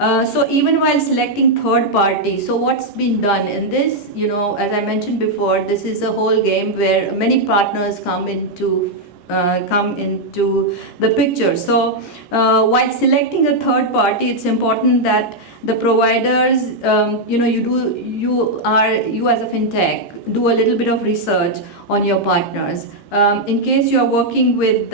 So even while selecting third party, so what's been done in this, as I mentioned before, this is a whole game where many partners come into the picture. So while selecting a third party, it's important that the providers, you as a fintech, do a little bit of research on your partners. In case you are working with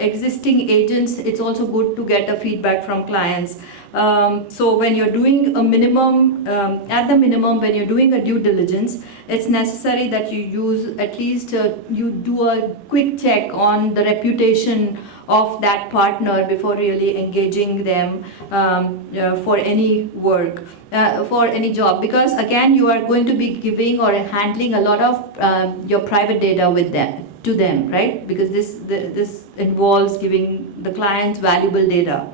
existing agents, it's also good to get a feedback from clients. So when you're doing a minimum, at the minimum, when you're doing a due diligence, it's necessary that you use at least, you do a quick check on the reputation of that partner before really engaging them for any work, for any job. Because again, you are going to be giving or handling a lot of your private data with them, to them, right? Because this involves giving the clients valuable data.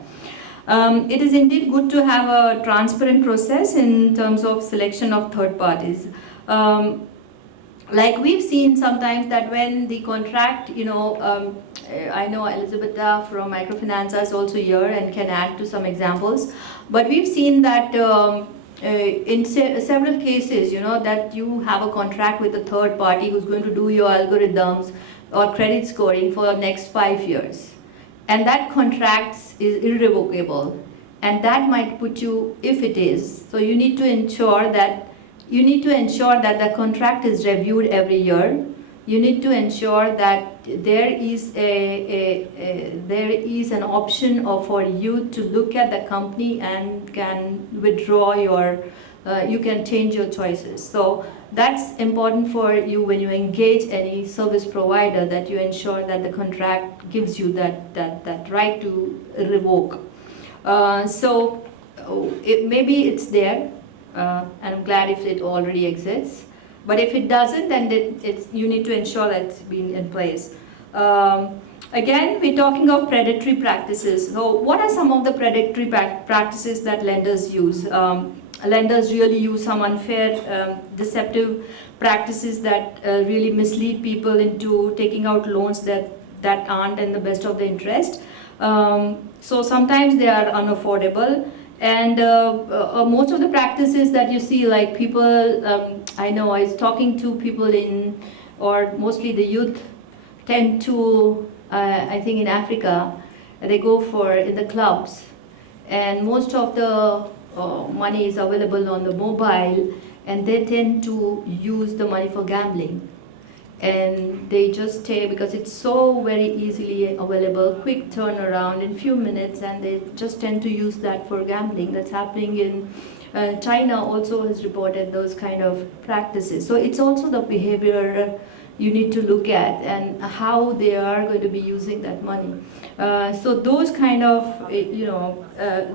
It is indeed good to have a transparent process in terms of selection of third parties. Like we've seen sometimes that when the contract, I know Elizabeth from Microfinance is also here and can add to some examples, but we've seen that in several cases, that you have a contract with a third party who's going to do your algorithms or credit scoring for the next 5 years. And that contract is irrevocable, and that might put you, if it is, so you need to ensure that the contract is reviewed every year. You need to ensure that there is an option for you to look at the company and can withdraw your, you can change your choices. So that's important for you when you engage any service provider, that you ensure that the contract gives you that right to revoke. Maybe it's there, and I'm glad if it already exists. But if it doesn't, then you need to ensure that it's been in place. Again, we're talking of predatory practices. So what are some of the predatory practices that lenders use? Lenders really use some unfair, deceptive practices that really mislead people into taking out loans that aren't in the best of the interest. So sometimes they are unaffordable. And most of the practices that you see, like people, I know I was talking to people or mostly the youth tend to, I think in Africa, they go in the clubs, and most of the money is available on the mobile, and they tend to use the money for gambling. And they just stay because it's so very easily available, quick turnaround in few minutes, and they just tend to use that for gambling. That's happening in China also has reported those kind of practices. So it's also the behavior you need to look at and how they are going to be using that money. So those kind of,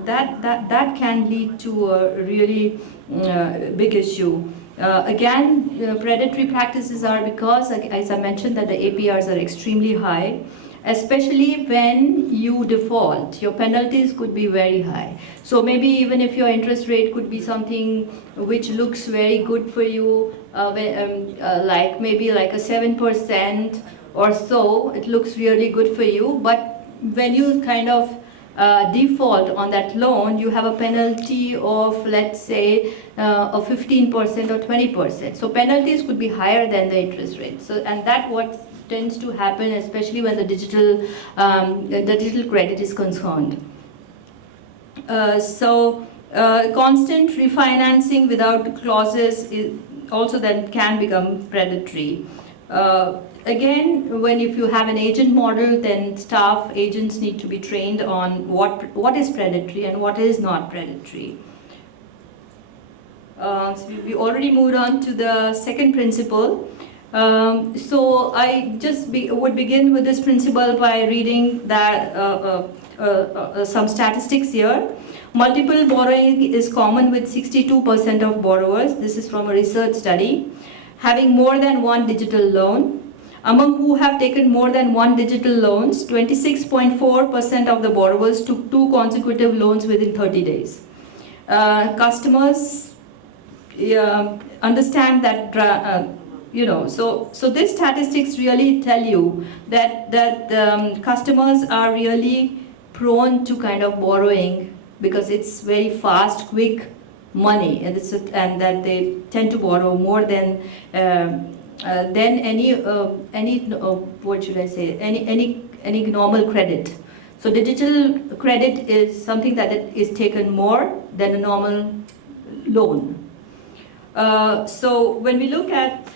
that can lead to a really big issue. Again, predatory practices are because, as I mentioned, that the APRs are extremely high, especially when you default. Your penalties could be very high. So maybe even if your interest rate could be something which looks very good for you, like maybe like a 7% or so, it looks really good for you. But when you kind of default on that loan, you have a penalty of, let's say, of 15% or 20%. So penalties could be higher than the interest rate. So, and that what tends to happen, especially when the digital credit is concerned. Constant refinancing without clauses also then can become predatory. Again, if you have an agent model, then agents need to be trained on what is predatory and what is not predatory. So we already moved on to the second principle. So I just would begin with this principle by reading some statistics here. Multiple borrowing is common with 62% of borrowers. This is from a research study. Having more than one digital loan. Among who have taken more than one digital loans, 26.4% of the borrowers took 2 consecutive loans within 30 days. Customers understand that, so these statistics really tell you that customers are really prone to kind of borrowing because it's very fast, quick money, and that they tend to borrow more than any what should I say, any normal credit. So digital credit is something that is taken more than a normal loan. So when we look at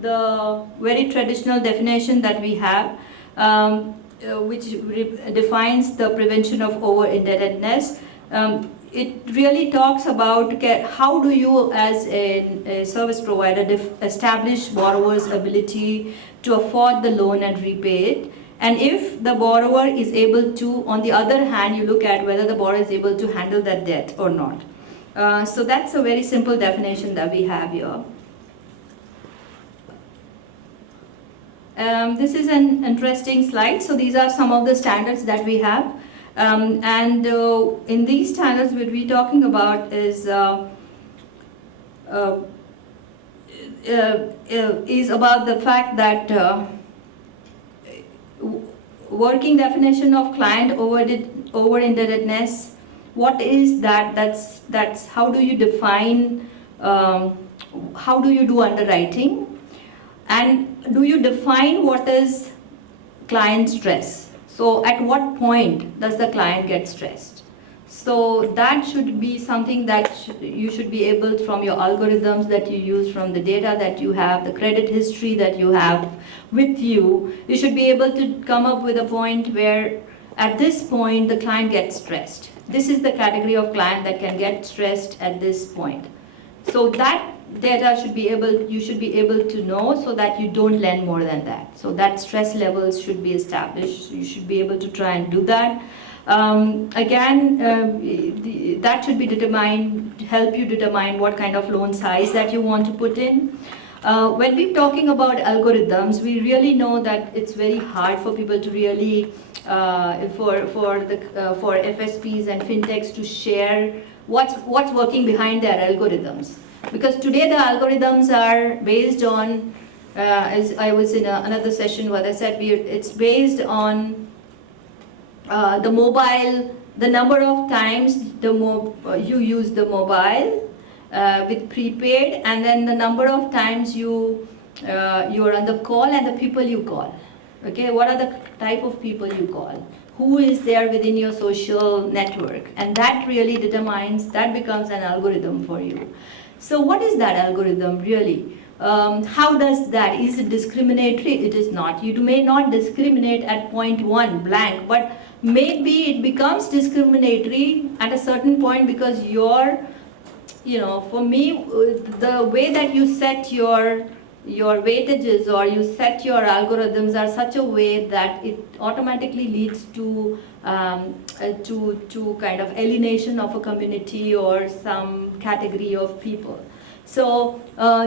the very traditional definition that we have, which defines the prevention of over-indebtedness, it really talks about how do you as a service provider establish borrower's ability to afford the loan and repay it. And if the borrower is able to, on the other hand, you look at whether the borrower is able to handle that debt or not. So that's a very simple definition that we have here. This is an interesting slide. So these are some of the standards that we have. In these standards, what we're talking about is about the fact that working definition of client over-indebtedness. What is that? That's how do you define? How do you do underwriting? And do you define what is client stress? So at what point does the client get stressed? So that should be something that you should be able, from your algorithms that you use, from the data that you have, the credit history that you have with you, you should be able to come up with a point where at this point the client gets stressed. This is the category of client that can get stressed at this point. So that data you should be able to know, so that you don't lend more than that. So that stress levels should be established. You should be able to try and do that. That should be determined, help you determine what kind of loan size that you want to put in. When we're talking about algorithms, we really know that it's very hard for people to really, for FSPs and fintechs to share what's working behind their algorithms. Because today the algorithms are based on, as I was in another session where I said, it's based on the mobile, the number of times you use the mobile with prepaid, and then the number of times you are on the call and the people you call. Okay, what are the type of people you call? Who is there within your social network? And that really determines, that becomes an algorithm for you. So what is that algorithm really? How does that? Is it discriminatory? It is not. You may not discriminate at point one blank, but maybe it becomes discriminatory at a certain point because for me, the way that you set your weightages or you set your algorithms are such a way that it automatically leads to kind of alienation of a community or some category of people. So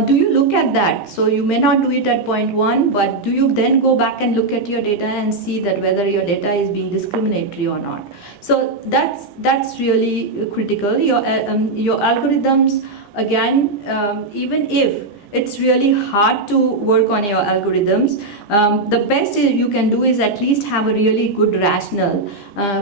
do you look at that? So you may not do it at point one, but do you then go back and look at your data and see that whether your data is being discriminatory or not? So that's really critical. Your algorithms, again, even if it's really hard to work on your algorithms, the best you can do is at least have a really good rationale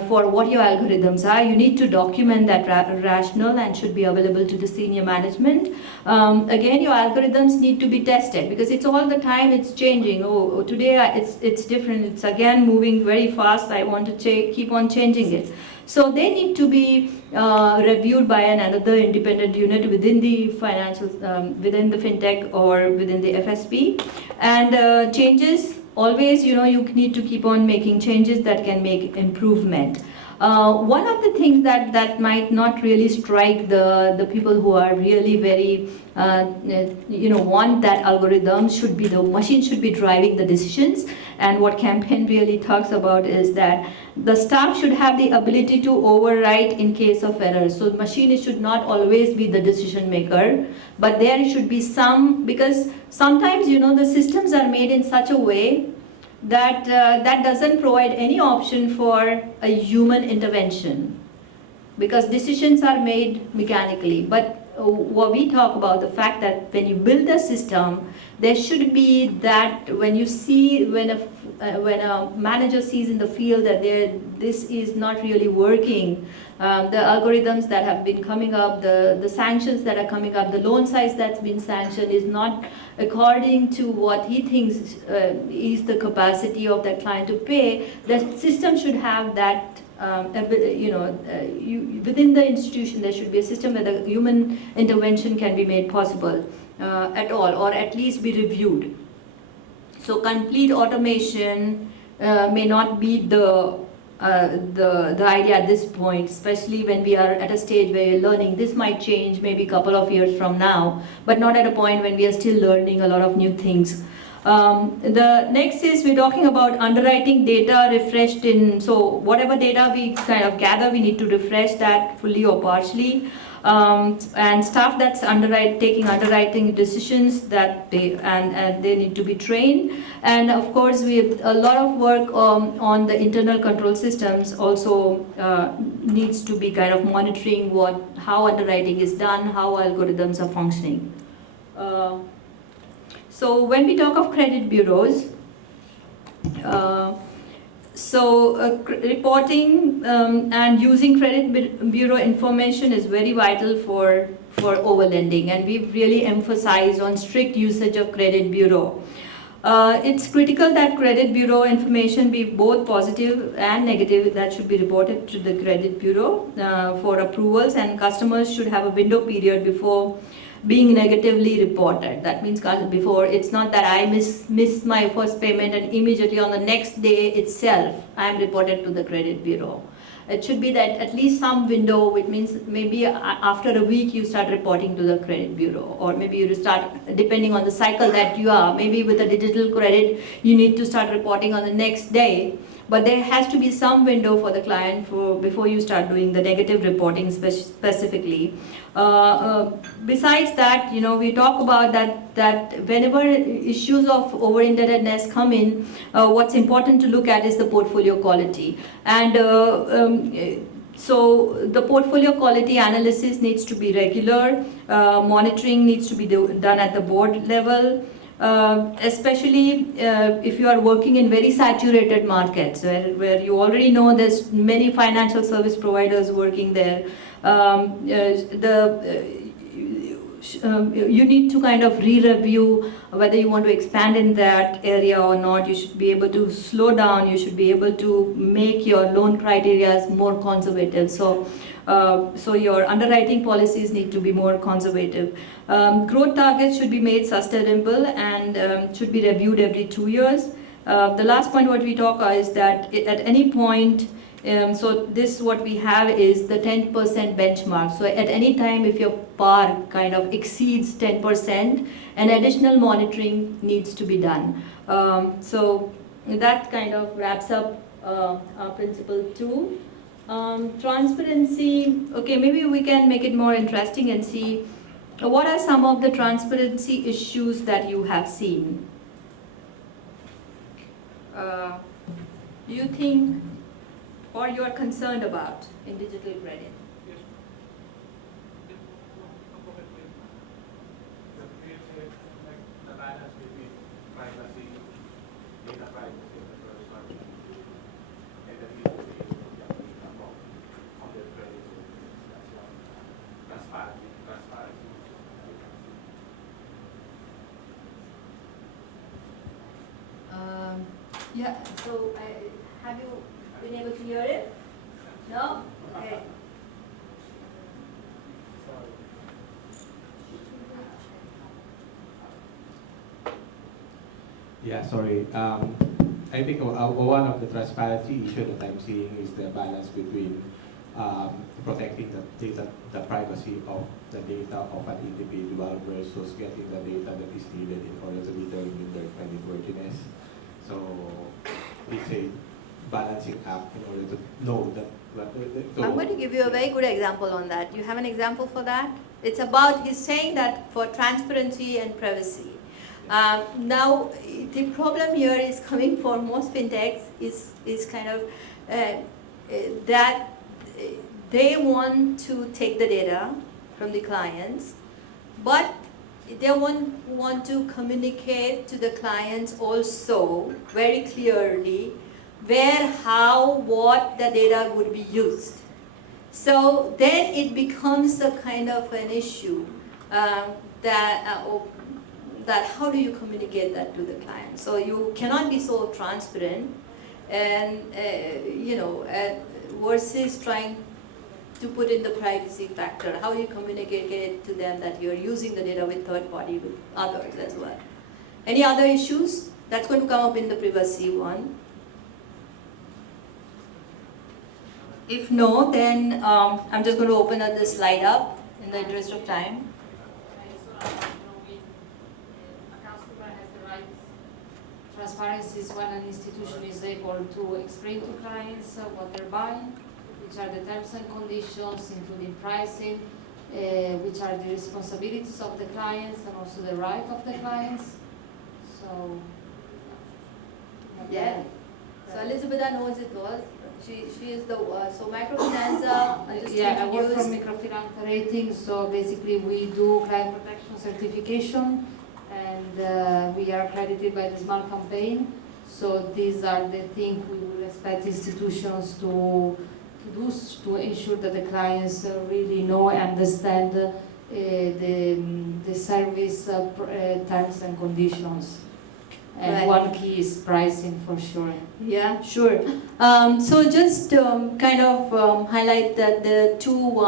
for what your algorithms are. You need to document that rationale and should be available to the senior management. Again, your algorithms need to be tested because it's all the time, it's changing. Oh, today it's different, it's again moving very fast, I want to keep on changing it. So they need to be reviewed by another independent unit within the financial, within the fintech or within the FSP. And changes, always, you need to keep on making changes that can make improvement. One of the things that might not really strike the people who are really very, want that algorithm should be, the machine should be driving the decisions. And what campaign really talks about is that the staff should have the ability to overwrite in case of errors. So the machine should not always be the decision maker, but there should be some, because sometimes, the systems are made in such a way that that doesn't provide any option for a human intervention, because decisions are made mechanically. But what we talk about, the fact that when you build a system, there should be that when you see, when a manager sees in the field that this is not really working, the algorithms that have been coming up, the sanctions that are coming up, the loan size that's been sanctioned is not according to what he thinks is the capacity of that client to pay, the system should have that, within the institution there should be a system where the human intervention can be made possible at all, or at least be reviewed. So complete automation may not be the idea at this point, especially when we are at a stage where we're learning. This might change maybe a couple of years from now, but not at a point when we are still learning a lot of new things. The next is we're talking about underwriting data refreshed in, so whatever data we kind of gather, we need to refresh that fully or partially. And staff that's taking underwriting decisions that they need to be trained. And of course, we have a lot of work on the internal control systems also needs to be kind of monitoring how underwriting is done, how algorithms are functioning. So when we talk of credit bureaus, reporting and using credit bureau information is very vital for overlending, and we've really emphasized on strict usage of credit bureau. It's critical that credit bureau information be both positive and negative. That should be reported to the credit bureau for approvals, and customers should have a window period before being negatively reported. That means before, it's not that I miss my first payment and immediately on the next day itself I am reported to the credit bureau. It should be that at least some window, which means maybe after a week you start reporting to the credit bureau, or maybe you start, depending on the cycle that you are, maybe with a digital credit you need to start reporting on the next day. But there has to be some window for the client before you start doing the negative reporting specifically. Besides that, we talk about that whenever issues of over-indebtedness come in, what's important to look at is the portfolio quality. And so the portfolio quality analysis needs to be regular, monitoring needs to be done at the board level. Especially if you are working in very saturated markets where you already know there's many financial service providers working there, you need to kind of re-review whether you want to expand in that area or not. You should be able to slow down, you should be able to make your loan criteria more conservative. So your underwriting policies need to be more conservative. Growth targets should be made sustainable and should be reviewed every 2 years. The last point what we talk is that at any point, so this what we have is the 10% benchmark. So at any time if your PAR kind of exceeds 10%, an additional monitoring needs to be done. So that kind of wraps up our principle 2. Transparency, okay, maybe we can make it more interesting and see what are some of the transparency issues that you have seen. You think or you are concerned about in digital credit? Yes. The balance between privacy, data privacy of the person, and the people on their credit. That's transparency. Yeah, so have you been able to hear it? No? Okay. Yeah, sorry. I think one of the transparency issue that I'm seeing is the balance between protecting the data, the privacy of the data of an individual versus getting the data that is needed in order to determine their creditworthiness. So it's a balancing act in order to know that. I'm going to give you a very good example on that. You have an example for that? It's about, he's saying that for transparency and privacy. Now, the problem here is coming for most fintechs is kind of that they want to take the data from the clients, but they want to communicate to the clients also very clearly where, how, what the data would be used. So then it becomes a kind of an issue that how do you communicate that to the client? So you cannot be so transparent, and versus trying to put in the privacy factor. How you communicate it to them that you're using the data with third party, with others as well. Any other issues? That's going to come up in the privacy one. If no, then I'm just going to open up the slide up in the interest of time. Transparency is when an institution is able to explain to clients what they're buying, which are the terms and conditions, including pricing, which are the responsibilities of the clients and also the right of the clients. So, yeah. So Elizabeth knows it was. She is the so microfinance. I work from microfinance rating. So basically, we do client protection certification, and we are accredited by the Smart Campaign. So these are the things we will expect institutions to do to ensure that the clients really know and understand the service terms and conditions. And right. One key is pricing for sure. Yeah, sure. So just kind of highlight that the two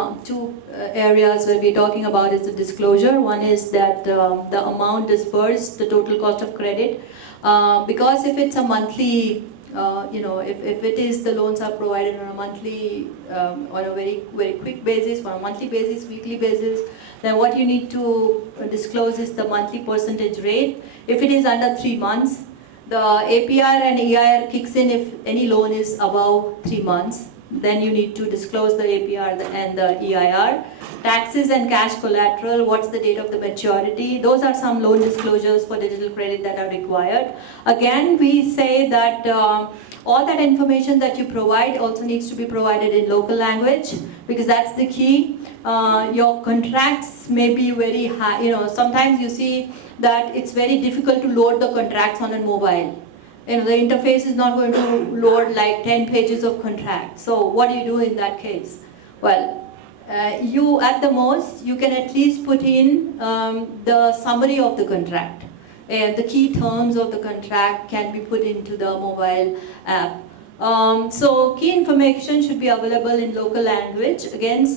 areas where we're talking about is the disclosure. One is that the amount disbursed, the total cost of credit, because if it's a monthly, if it is the loans are provided on a monthly, on a very quick basis, on a monthly basis, weekly basis, then what you need to disclose is the monthly percentage rate. If it is under 3 months, the APR and EIR kicks in if any loan is above 3 months. Then you need to disclose the APR and the EIR. Taxes and cash collateral, what's the date of the maturity? Those are some loan disclosures for digital credit that are required. Again, we say that all that information that you provide also needs to be provided in local language, because that's the key. Your contracts may be very high. Sometimes you see that it's very difficult to load the contracts on a mobile. The interface is not going to load like 10 pages of contract. So what do you do in that case? Well, you at the most, you can at least put in the summary of the contract. And the key terms of the contract can be put into the mobile app. So key information should be available in local language. Again,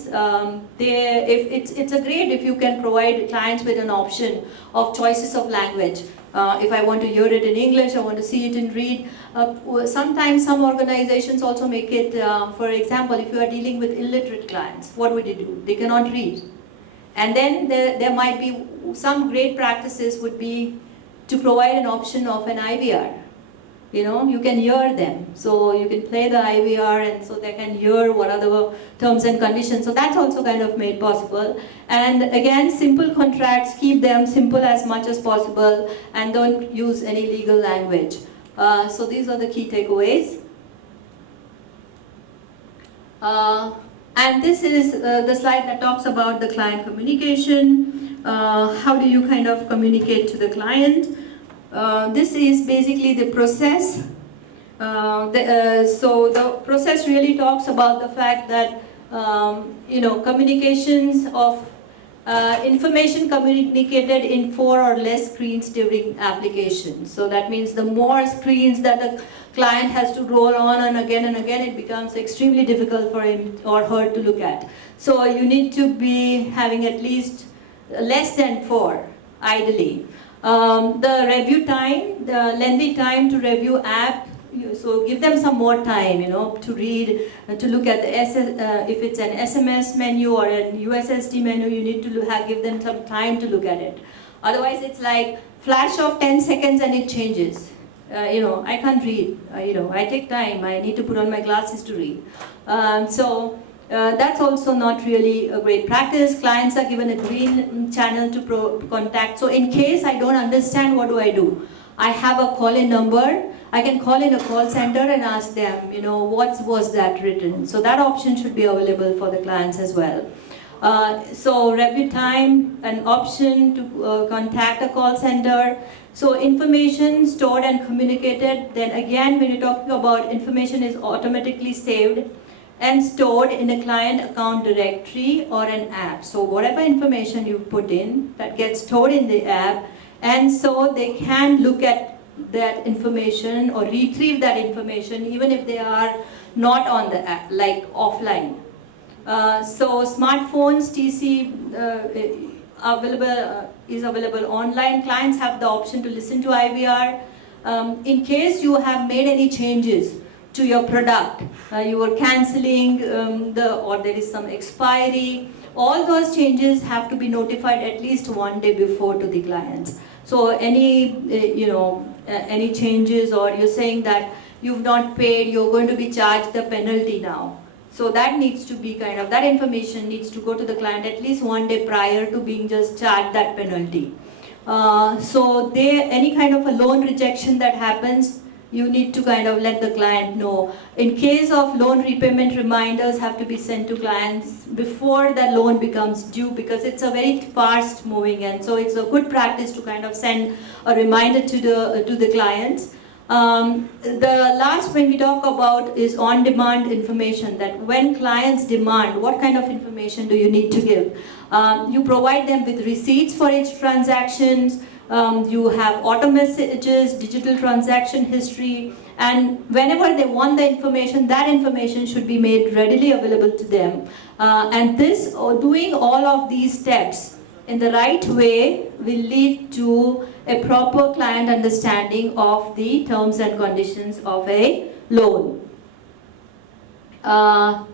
it's a great if you can provide clients with an option of choices of language. If I want to hear it in English, I want to see it in read. Sometimes some organizations also make it, for example, if you are dealing with illiterate clients, what would you do? They cannot read. And then there might be some great practices would be to provide an option of an IVR. You can hear them. So you can play the IVR and so they can hear what are the terms and conditions. So that's also kind of made possible. And again, simple contracts, keep them simple as much as possible and don't use any legal language. So these are the key takeaways. And this is the slide that talks about the client communication. How do you kind of communicate to the client? This is basically the process. So the process really talks about the fact that communications of information communicated in 4 or less screens during application. So that means the more screens that the client has to roll on and again, it becomes extremely difficult for him or her to look at. So you need to be having at least less than 4, ideally. The review time, the lengthy time to review app, so give them some more time, to read, to look at the if it's an SMS menu or an USSD menu, you need to give them some time to look at it. Otherwise, it's like flash of 10 seconds and it changes. I can't read. I take time. I need to put on my glasses to read. That's also not really a great practice. Clients are given a green channel to contact. So in case I don't understand, what do? I have a call-in number. I can call in a call center and ask them, what was that written? So that option should be available for the clients as well. So review time, an option to contact a call center. So information stored and communicated. Then again, when you're talking about information is automatically saved and stored in a client account directory or an app. So whatever information you put in, that gets stored in the app, and so they can look at that information or retrieve that information even if they are not on the app, like offline. So smartphones, TC is available online. Clients have the option to listen to IVR. In case you have made any changes to your product, you were canceling or there is some expiry, all those changes have to be notified at least one day before to the clients. So any any changes, or you're saying that you've not paid, you're going to be charged the penalty now. So that needs to be that information needs to go to the client at least one day prior to being just charged that penalty. So any kind of a loan rejection that happens, you need to let the client know. In case of loan repayment, reminders have to be sent to clients before the loan becomes due, because it's a very fast moving, and so it's a good practice to send a reminder to the clients. The last when we talk about is on-demand information, that when clients demand, what kind of information do you need to give? You provide them with receipts for each transactions, you have auto messages, digital transaction history, and whenever they want the information, that information should be made readily available to them. And doing all of these steps in the right way will lead to a proper client understanding of the terms and conditions of a loan. I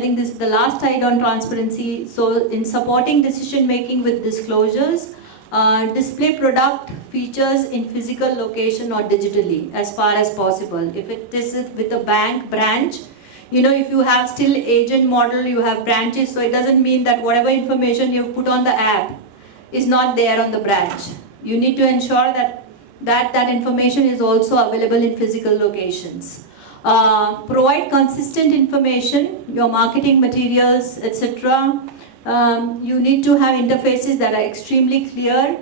think this is the last slide on transparency. So in supporting decision making with disclosures, display product features in physical location or digitally as far as possible. If it is with a bank branch, if you have still agent model, you have branches, so it doesn't mean that whatever information you've put on the app is not there on the branch. You need to ensure that information is also available in physical locations. Provide consistent information, your marketing materials, etc. You need to have interfaces that are extremely clear.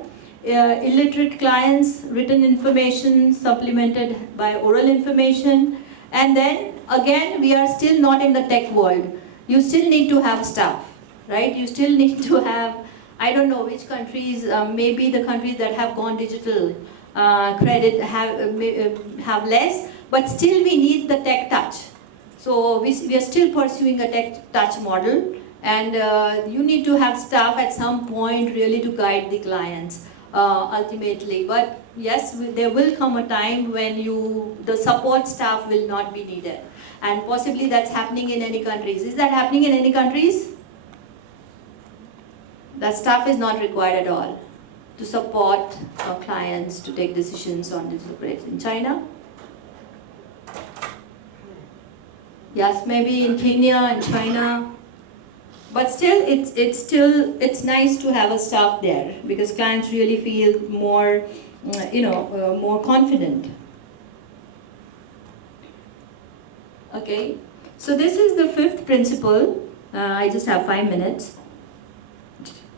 Illiterate clients, written information supplemented by oral information. And then again, we are still not in the tech world. You still need to have staff, right? You still need to have, I don't know which countries, maybe the countries that have gone digital credit have less, but still we need the tech touch. So we are still pursuing a tech touch model, and you need to have staff at some point really to guide the clients ultimately. But yes, there will come a time when the support staff will not be needed, and possibly that's happening in any countries. Is that happening in any countries? That staff is not required at all to support our clients to take decisions on digital credit. In China? Yes, maybe in Kenya and China. But still, it's nice to have a staff there, because clients really feel more, more confident. Okay, so this is the fifth principle. I just have 5 minutes.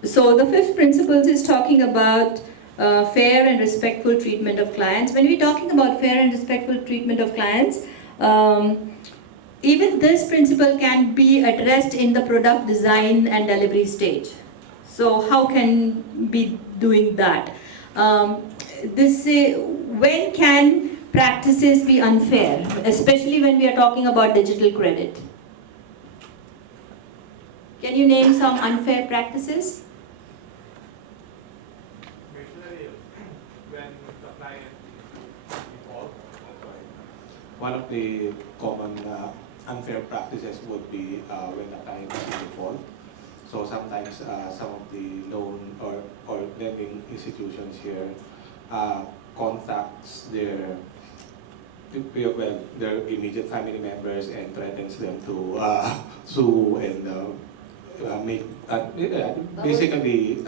So the fifth principle is talking about fair and respectful treatment of clients. When we're talking about fair and respectful treatment of clients, even this principle can be addressed in the product design and delivery stage. So how can we doing that? When can practices be unfair, especially when we are talking about digital credit? Can you name some unfair practices? When the client default, one of the common unfair practices would be when the client is in default. So sometimes some of the loan or lending institutions here contacts their immediate family members and threatens them to sue and basically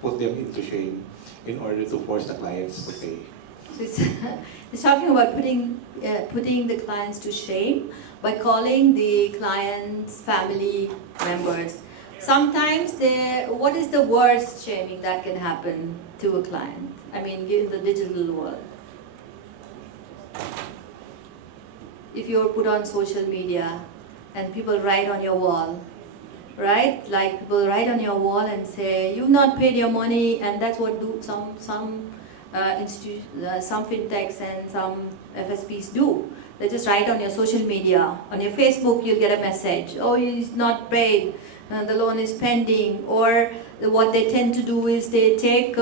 put them into shame in order to force the clients to pay. So it's, it's talking about putting the clients to shame by calling the client's family members. Sometimes what is the worst shaming that can happen to a client? I mean, in the digital world. If you're put on social media and people write on your wall, right? Like people write on your wall and say, you've not paid your money, and that's what some fintechs and some FSPs do. They just write on your social media. On your Facebook, you'll get a message, oh, he's not paid, the loan is pending. Or what they tend to do is they take,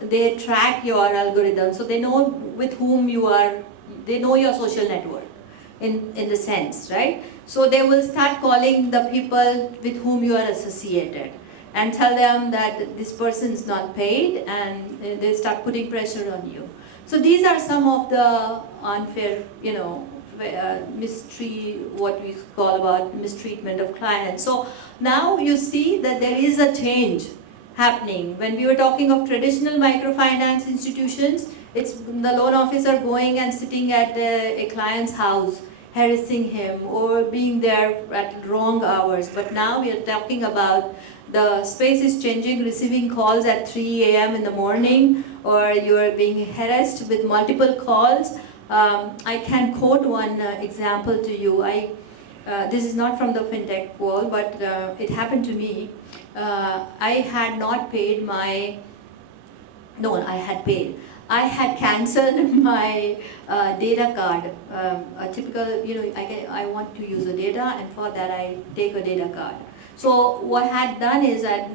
they track your algorithm, so they know with whom you are, they know your social network in the sense, right? So they will start calling the people with whom you are associated and tell them that this person is not paid, and they start putting pressure on you. So these are some of the unfair, what we call about mistreatment of clients. So now you see that there is a change happening. When we were talking of traditional microfinance institutions, it's the loan officer going and sitting at a client's house, harassing him or being there at wrong hours. But now we are talking about the space is changing, receiving calls at 3 a.m. in the morning, or you are being harassed with multiple calls. I can quote one example to you. This is not from the fintech world, but it happened to me. I had not paid my, no, I had paid. I had cancelled my data card. A typical, I want to use a data, and for that I take a data card. So what I had done is I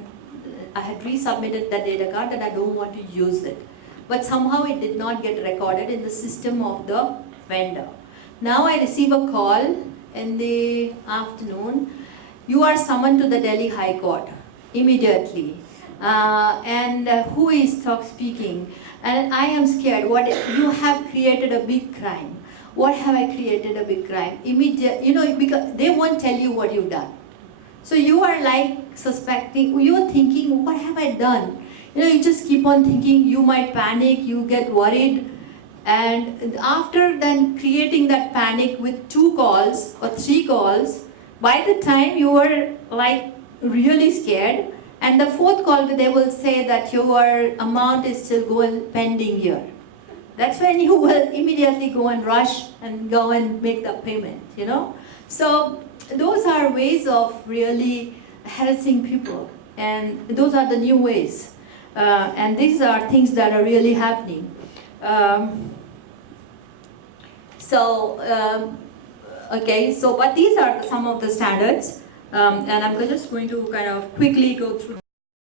had resubmitted that data card that I don't want to use it. But somehow it did not get recorded in the system of the vendor. Now I receive a call in the afternoon. You are summoned to the Delhi High Court immediately. Who is speaking? And I am scared. What you have created a big crime. What have I created a big crime? Because they won't tell you what you've done. So you are like suspecting, you're thinking, what have I done? You just keep on thinking, you might panic, you get worried. And after then creating that panic with 2 calls or 3 calls, by the time you are like really scared, and the 4th call they will say that your amount is still going pending here. That's when you will immediately go and rush and go and make the payment, So those are ways of really harassing people, and those are the new ways. And these are things that are really happening. But these are some of the standards, and I'm just going to kind of quickly go through.